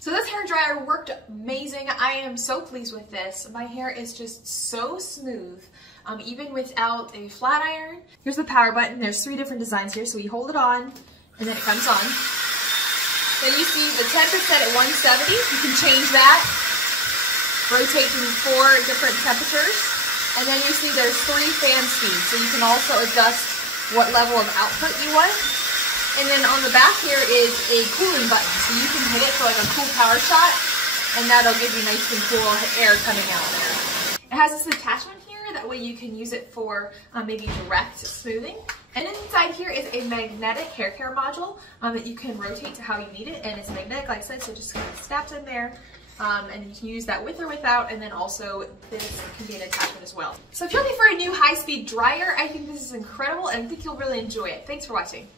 So this hair dryer worked amazing. I am so pleased with this. My hair is just so smooth, even without a flat iron. Here's the power button. There's 3 different designs here. So you hold it on and then it comes on. Then you see the temperature set at 170. You can change that, rotate to 4 different temperatures. And then you see there's 3 fan speeds. So you can also adjust what level of output you want. And then on the back here is a cooling button. So you can hit it for like a cool power shot, and that'll give you nice and cool air coming out there. It has this attachment here, that way you can use it for maybe direct smoothing. And inside here is a magnetic hair care module that you can rotate to how you need it, and it's magnetic like I said, so it just kind of snaps in there. And you can use that with or without, and then also this can be an attachment as well. So if you're looking for a new high-speed dryer, I think this is incredible, and I think you'll really enjoy it. Thanks for watching.